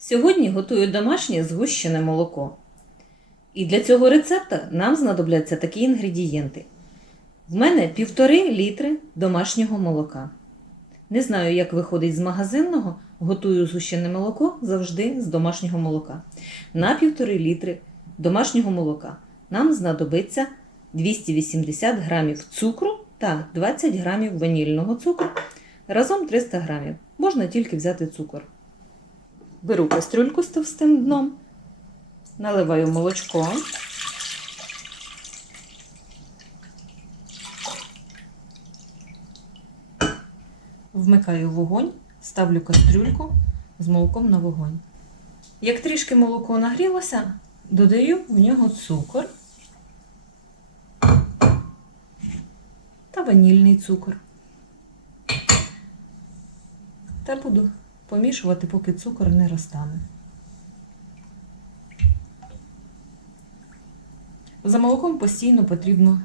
Сьогодні готую домашнє згущене молоко. І для цього рецепта нам знадобляться такі інгредієнти. В мене півтори літри домашнього молока. Не знаю, як виходить з магазинного, готую згущене молоко завжди з домашнього молока. На півтори літри домашнього молока нам знадобиться 280 грамів цукру та 20 грамів ванільного цукру. Разом 300 грамів. Можна тільки взяти цукор. Беру кастрюльку з товстим дном, наливаю молочко. Вмикаю вогонь, ставлю кастрюльку з молоком на вогонь. Як трішки молоко нагрілося, додаю в нього цукор та ванільний цукор. Та буду помішувати, поки цукор не розтане. За молоком постійно потрібно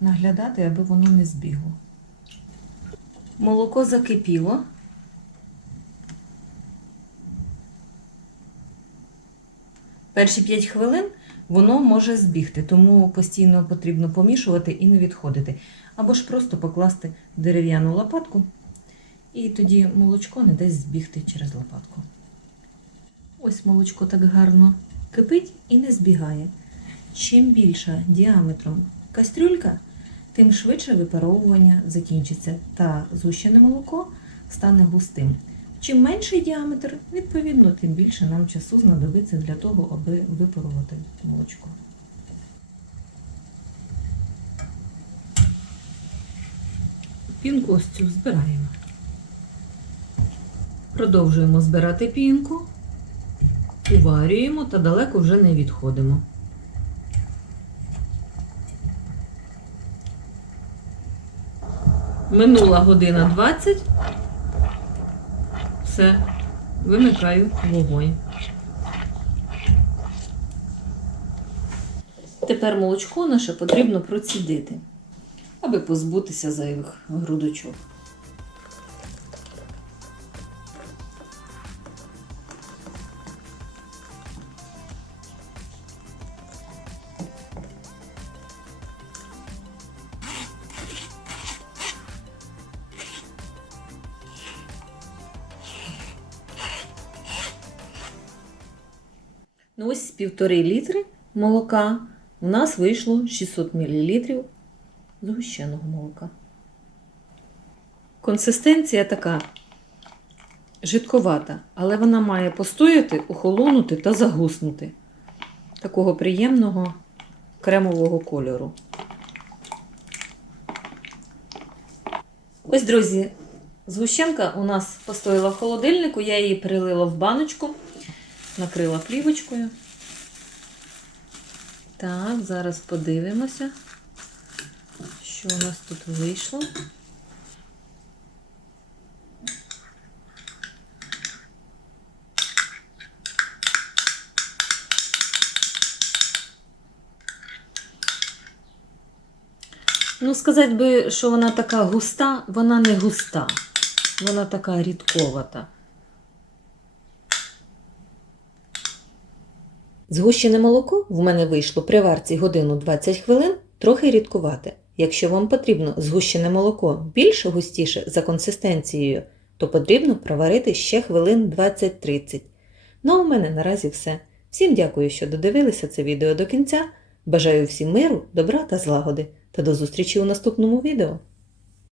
наглядати, аби воно не збігло. Молоко закипіло. Перші 5 хвилин воно може збігти, тому постійно потрібно помішувати і не відходити. Або ж просто покласти дерев'яну лопатку, і тоді молочко не дасть збігти через лопатку. Ось молочко так гарно кипить і не збігає. Чим більша діаметром кастрюлька, тим швидше випаровування закінчиться, та згущене молоко стане густим. Чим менший діаметр, відповідно, тим більше нам часу знадобиться для того, аби випарувати молочко. Пінку ось цю збираємо. Продовжуємо збирати пінку, уварюємо та далеко вже не відходимо. Минула година 20. Все, вимикаю вогонь. Тепер молочко наше потрібно процідити, аби позбутися зайвих грудочок. Ну ось півтори літри молока у нас вийшло 600 мл згущеного молока. Консистенція така жидковата, але вона має постояти, охолонути та загуснути. Такого приємного кремового кольору. Ось, друзі, згущенка у нас постояла в холодильнику, я її перелила в баночку накрила плівочкою. Так, зараз подивимося, що у нас тут вийшло. Ну, сказати би, що вона така густа, вона не густа, вона така рідковата. Згущене молоко в мене вийшло при варці годину 20 хвилин, трохи рідкувате. Якщо вам потрібно згущене молоко більш густіше за консистенцією, то потрібно проварити ще хвилин 20-30. Ну а у мене наразі все. Всім дякую, що додивилися це відео до кінця. Бажаю всім миру, добра та злагоди. Та до зустрічі у наступному відео!